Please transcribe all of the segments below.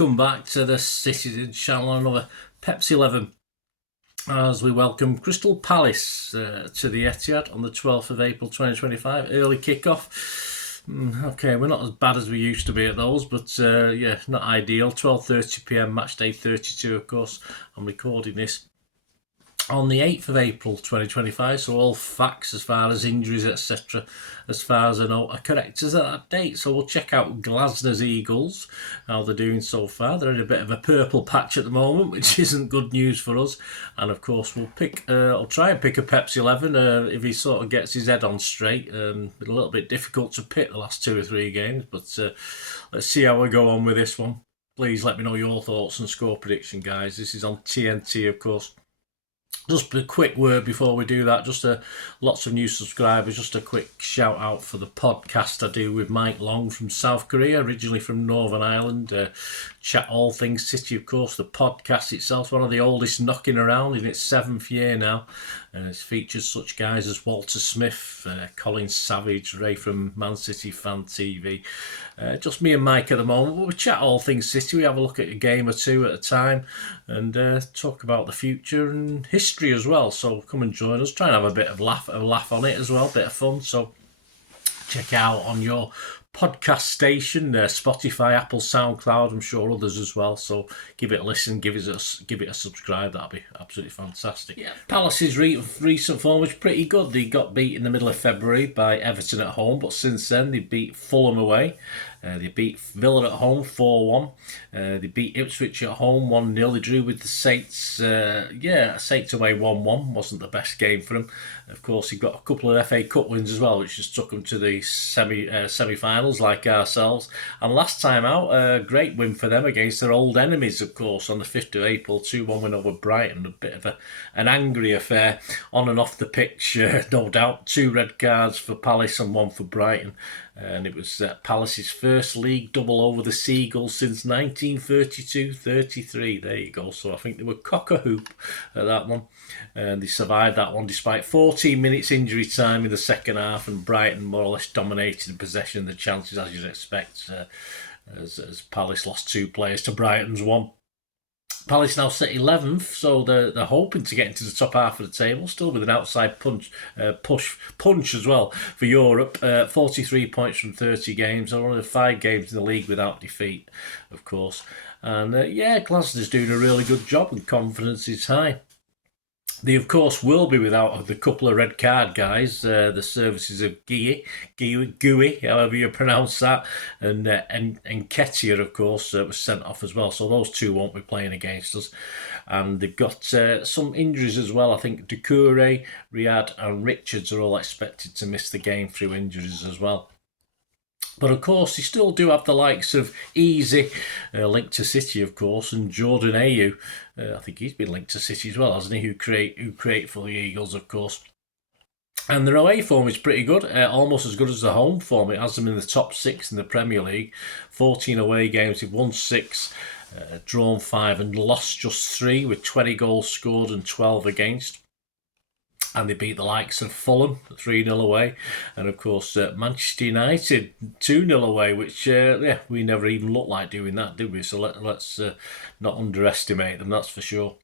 welcome back to the Citytilidie channel, another Pepsi 11, as we welcome Crystal Palace to the Etihad on the 12th of April 2025, early kick-off. Okay, we're not as bad as we used to be at those, but yeah, not ideal. 12:30pm, match day 32, of course. I'm recording this on the 8th of April 2025, so all facts as far as injuries, etc., as far as I know, are correct as at that date. So we'll check out Glasnow's Eagles, how they're doing so far. They're in a bit of a purple patch at the moment, which isn't good news for us. And of course, I'll try and pick a Pepsi 11 if he sort of gets his head on straight. It's a little bit difficult to pick the last 2 or 3 games, but let's see how we go on with this one. Please let me know your thoughts and score prediction, guys. This is on TNT, of course. Just a quick word before we do that, lots of new subscribers, just a quick shout out for the podcast I do with Mike Long from South Korea, originally from Northern Ireland, chat all things City, of course. The podcast itself, one of the oldest knocking around, in its 7th year now, and it features such guys as Walter Smith, Colin Savage, Ray from Man City Fan TV, just me and Mike at the moment, but we chat all things City. We have a look at a game or two at a time and talk about the future and history as well. So come and join us, try and have a bit of laugh on it as well, a bit of fun. So check out on your podcast station, Spotify, Apple, SoundCloud, I'm sure others as well. So give it a listen, give it a subscribe. That'll be absolutely fantastic. Yeah, Palace's recent form was pretty good. They got beat in the middle of February by Everton at home, but since then they beat Fulham away. They beat Villa at home 4-1. They beat Ipswich at home 1-0. They drew with the Saints. Saints away 1-1. Wasn't the best game for them. Of course, he got a couple of FA Cup wins as well, which just took them to the semi-finals like ourselves. And last time out, a great win for them against their old enemies, of course, on the 5th of April, 2-1 win over Brighton. A bit of an angry affair on and off the pitch, no doubt. 2 red cards for Palace and 1 for Brighton. And it was Palace's first league double over the Seagulls since 1932-33. There you go. So I think they were cock-a-hoop at that one. And they survived that one despite 14 minutes injury time in the second half, and Brighton more or less dominated possession of the chances, as you'd expect, as Palace lost 2 players to Brighton's 1. Palace now sit 11th, so they're hoping to get into the top half of the table, still with an outside punch as well for Europe. 43 points from 30 games. They're one of the 5 games in the league without defeat, of course. And Glasnow's doing a really good job, and confidence is high. They, of course, will be without the couple of red card guys, the services of Gooey, however you pronounce that, and Nketiah, of course, was sent off as well. So those 2 won't be playing against us. And they've got some injuries as well. I think Doucouré, Riyad and Richards are all expected to miss the game through injuries as well. But of course, they still do have the likes of Easy, linked to City, of course, and Jordan Ayew. I think he's been linked to City as well, hasn't he? Who create for the Eagles, of course. And their away form is pretty good, almost as good as the home form. It has them in the top 6 in the Premier League. 14 away games, they've won 6, drawn 5, and lost just 3, with 20 goals scored and 12 against. And they beat the likes of Fulham 3-0 away, and of course Manchester United 2-0 away, which we never even looked like doing that, did we? So let's not underestimate them, that's for sure.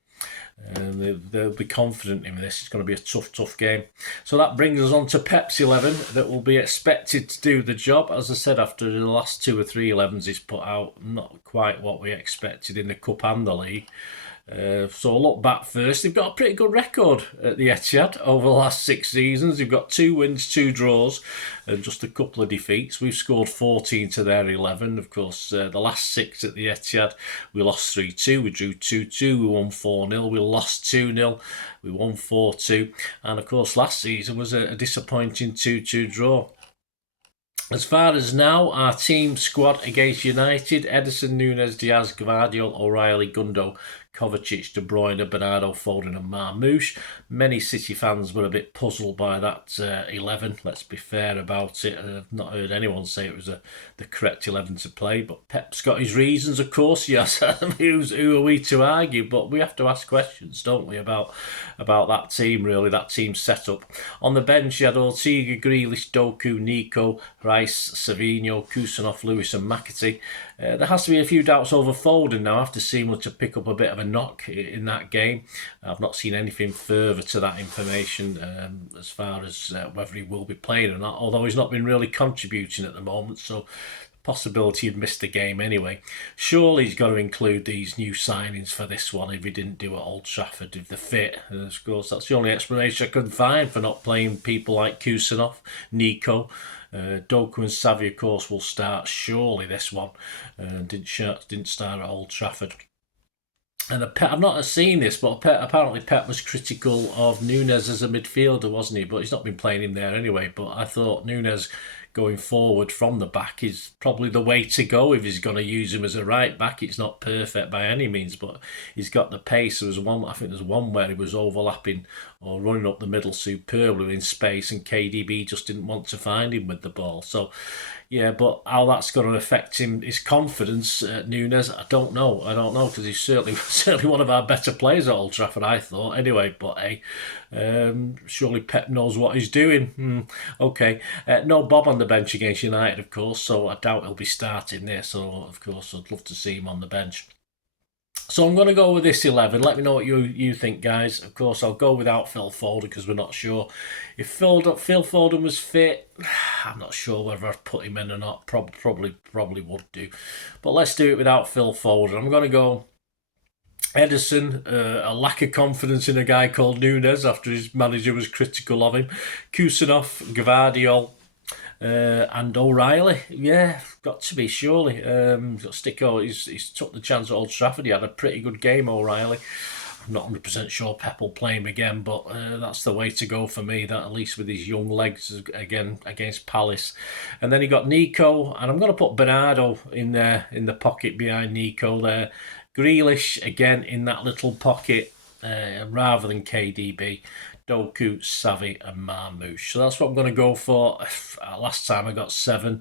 They'll be confident in this. It's going to be a tough game. So that brings us on to Pepsi 11 that will be expected to do the job. As I said, after the last 2 or 3 11s he's put out, not quite what we expected in the Cup and the League. So I'll look back first. They've got a pretty good record at the Etihad over the last 6 seasons. They've got 2 wins, 2 draws, and just a couple of defeats. We've scored 14 to their 11. Of course, the last 6 at the Etihad, we lost 3-2, we drew 2-2, we won 4-0, we lost 2-0, we won 4-2, and of course last season was a disappointing 2-2 draw. As far as now, our team squad against United: Ederson, Núñez, Diaz, Gvardiol, O'Reilly, Gundo, Kovacic, De Bruyne, Bernardo, Foden and Marmoush. Many City fans were a bit puzzled by that 11, let's be fair about it. I've not heard anyone say it was the correct 11 to play, but Pep's got his reasons, of course, yes. Who are we to argue? But we have to ask questions, don't we, about that team, really, that team setup. On the bench, you had Ortega, Grealish, Doku, Nico, Rice, Savinho, Kusanov, Lewis and McTa. There has to be a few doubts over Foden now after seeing him to pick up a bit of a knock in that game. I've not seen anything further to that information as far as whether he will be playing or not, although he's not been really contributing at the moment, so possibility he'd missed the game anyway. Surely he's got to include these new signings for this one if he didn't do at Old Trafford, if they're fit. And of course, that's the only explanation I could find for not playing people like Kusanov, Nico. Doku and Savi, of course, will start surely this one. Didn't start at Old Trafford. And I've not seen this, but apparently Pep was critical of Núñez as a midfielder, wasn't he? But he's not been playing him there anyway. But I thought Núñez going forward from the back is probably the way to go if he's going to use him as a right back. It's not perfect by any means, but he's got the pace. I think there's one where he was overlapping or running up the middle superbly in space, and KDB just didn't want to find him with the ball. So, yeah, but how that's going to affect his confidence, Núñez, I don't know, because he's certainly one of our better players at Old Trafford, I thought. Anyway, but hey, surely Pep knows what he's doing. Okay, no Bob on the bench against United, of course, so I doubt he'll be starting there. So, of course, I'd love to see him on the bench. So I'm going to go with this 11. Let me know what you think, guys. Of course, I'll go without Phil Foden because we're not sure. If Phil Foden was fit, I'm not sure whether I'd put him in or not. Probably would do. But let's do it without Phil Foden. I'm going to go Ederson, a lack of confidence in a guy called Núñez after his manager was critical of him. Kusanov, Gvardiol, and O'Reilly, yeah, got to be surely. He's got to stick out. He's took the chance at Old Trafford. He had a pretty good game, O'Reilly. I'm not 100% sure Pep will play him again, but that's the way to go for me. That at least with his young legs again against Palace, and then he got Nico, and I'm going to put Bernardo in there in the pocket behind Nico there. Grealish again in that little pocket rather than KDB. Doku, Savi and Marmoush. So that's what I'm going to go for. Last time I got 7.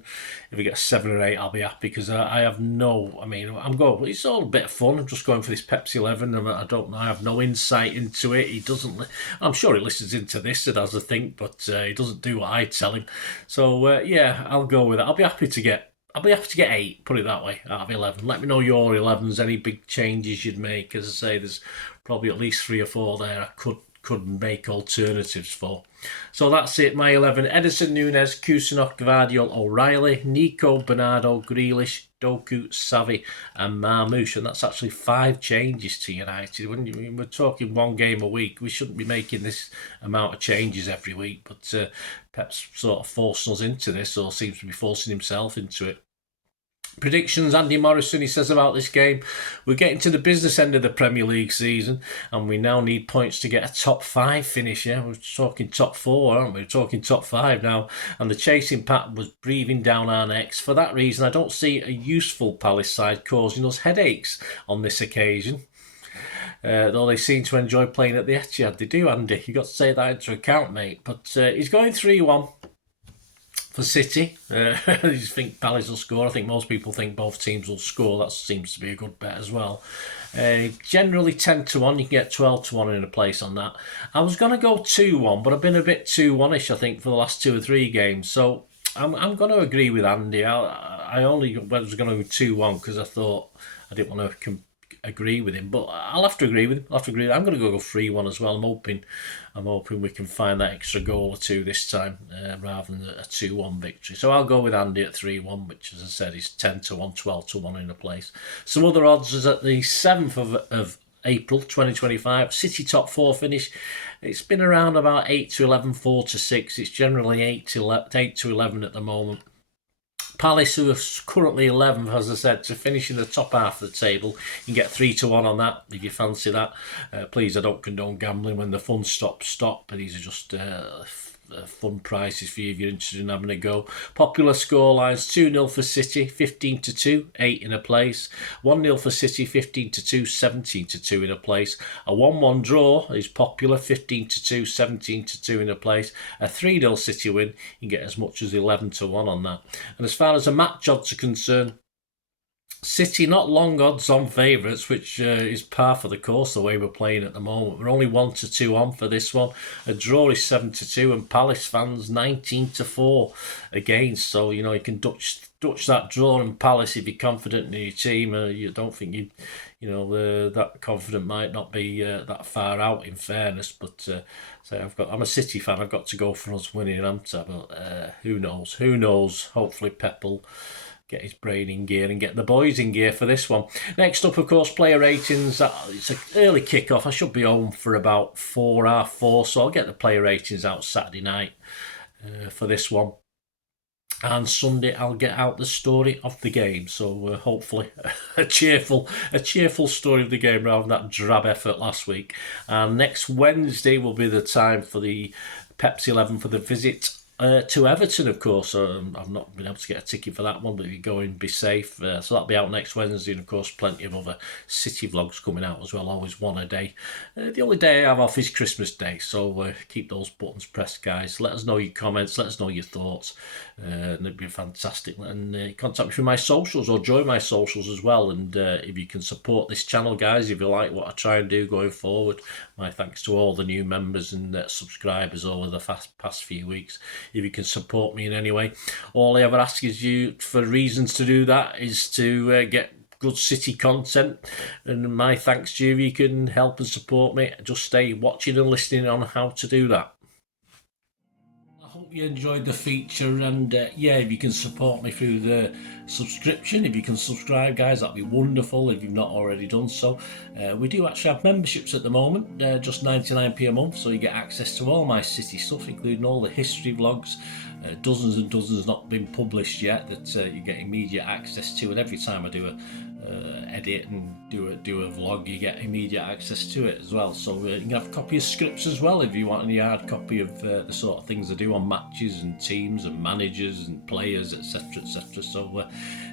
If we get 7 or 8, I'll be happy because I'm going, it's all a bit of fun. I'm just going for this Pepsi 11 and I have no insight into it. He doesn't, I'm sure he listens into this and has a think, but he doesn't do what I tell him. So yeah, I'll go with it. I'll be happy to get 8, put it that way, out of 11. Let me know your 11s, any big changes you'd make. As I say, there's probably at least 3 or 4 there I could make alternatives for. So that's it, my 11. Ederson, Núñez, Kusanov, Gvardiol, O'Reilly, Nico, Bernardo, Grealish, Doku, Savi and Marmoush. And that's actually 5 changes to United. When we're talking 1 game a week, we shouldn't be making this amount of changes every week. But Pep's sort of forcing us into this, or seems to be forcing himself into it. Predictions, Andy Morrison, he says about this game, we're getting to the business end of the Premier League season and we now need points to get a top 5 finish. Yeah, we're talking top 4, aren't we? We're talking top 5 now, and the chasing pattern was breathing down our necks. For that reason, I don't see a useful Palace side causing us headaches on this occasion. Though they seem to enjoy playing at the Etihad. They do, Andy. You've got to take that into account, mate. But he's going 3-1. For City, you think Palace will score. I think most people think both teams will score. That seems to be a good bet as well. Generally 10-1, you can get 12-1 in a place on that. I was going to go 2-1, but I've been a bit 2-1ish, I think, for the last 2 or 3 games. So I'm going to agree with Andy. I only was going to go 2-1 because I thought I didn't want to agree with him, but I'll have to agree with him. I'm going to go 3-1 as well. I'm hoping we can find that extra goal or 2 this time rather than a 2-1 victory. So I'll go with Andy at 3-1, which, as I said, is 10-1, 12-1 in a place. Some other odds is at the 7th of April 2025, City top 4 finish. It's been around about 8-11, 4-6. It's generally 8-11 at the moment. Palace, who are currently 11th, as I said, to finish in the top half of the table. You can get 3-1 on that if you fancy that. Please, I don't condone gambling. When the fun stops, stop. But these are just fun prices for you if you're interested in having a go. Popular scorelines: 2-0 for City, 15-2, 8 in a place. 1-0 for City, 15-2, 17-2 in a place. A 1-1 draw is popular, 15-2, 17-2 in a place. A 3-0 City win, you can get as much as 11-1 on that. And as far as the match odds are concerned, City not long odds on favourites, which is par for the course the way we're playing at the moment. We're only 1-2 on for this one. A draw is 7-2, and Palace fans 19-4 against. So you can Dutch that draw in Palace if you're confident in your team. You don't think that confident might not be that far out, in fairness. But so I'm a City fan. I've got to go for us winning McTa, but who knows? Who knows? Hopefully Pep will get his brain in gear and get the boys in gear for this one. Next up, of course, player ratings. It's an early kick-off. I should be home for about 4:30, so I'll get the player ratings out Saturday night for this one. And Sunday, I'll get out the story of the game. So hopefully a cheerful story of the game rather than that drab effort last week. And next Wednesday will be the time for the Pepsi 11 for the visit to Everton, of course. I've not been able to get a ticket for that one, but if you go in, be safe. So that'll be out next Wednesday, and of course plenty of other City vlogs coming out as well, always one a day. The only day I have off is Christmas Day, so keep those buttons pressed, guys. Let us know your comments, let us know your thoughts, and it'd be fantastic. And contact me through my socials or join my socials as well. And if you can support this channel, guys, if you like what I try and do going forward, my thanks to all the new members and subscribers over the past few weeks. If you can support me in any way, all I ever ask is you for reasons to do that is to get good City content, and my thanks to you if you can help and support me. Just stay watching and listening on how to do that. I hope you enjoyed the feature, and if you can support me through the subscription, if you can subscribe, guys, that'd be wonderful if you've not already done so. We do actually have memberships at the moment, just 99p a month, so you get access to all my City stuff, including all the history vlogs, dozens and dozens not been published yet that you get immediate access to, and every time I do a edit and do a vlog, you get immediate access to it as well. So you can have a copy of scripts as well if you want any hard copy of the sort of things I do on matches and teams and managers and players, etc, etc. So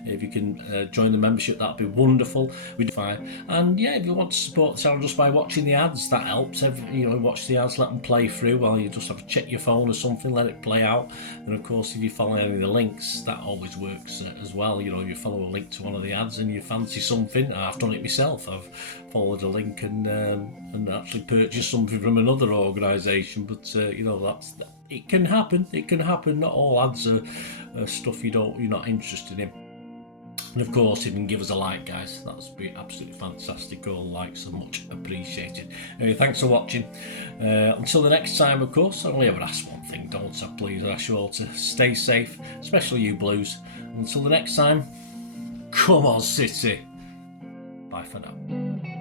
if you can join the membership, that'd be wonderful. We do fine. And if you want to support the channel just by watching the ads, that helps. Watch the ads, let them play through while you just have to check your phone or something, let it play out. And of course, if you follow any of the links, that always works as well. If you follow a link to one of the ads and you fancy something, I've done it myself. I've followed a link and actually purchased something from another organisation. But it can happen. It can happen. Not all ads are stuff you're not interested in. And of course, if you can give us a like, guys, that's be absolutely fantastic. All likes are much appreciated. Anyway, thanks for watching. Until the next time, of course, I only ever ask one thing, don't I? Please, I ask you all to stay safe, especially you Blues. Until the next time, come on, City. Bye for now.